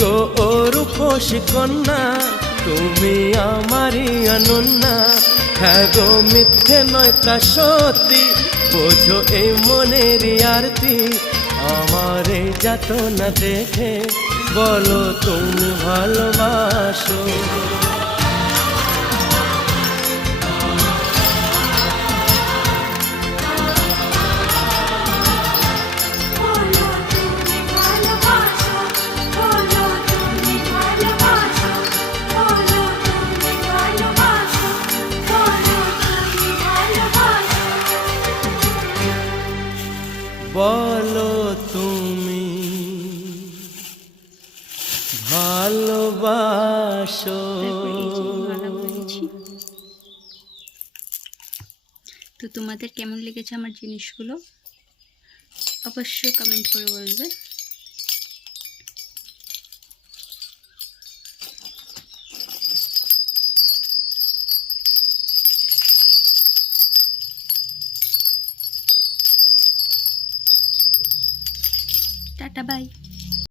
গো ও রূপসী কন্যা, তুমি আমারই অনন্যা। হ্যাঁ গো মিথ্যে নয় তা সত্যি, বোঝো এই মনের আরতি। আমার এই যাতনা দেখে বলো তুমি ভালোবাসো। বলো তুমি ভালোবাসো। তো তোমাদের কেমন লেগেছে আমার জিনিসগুলো অবশ্যই কমেন্ট করে বলবে। Tata bye.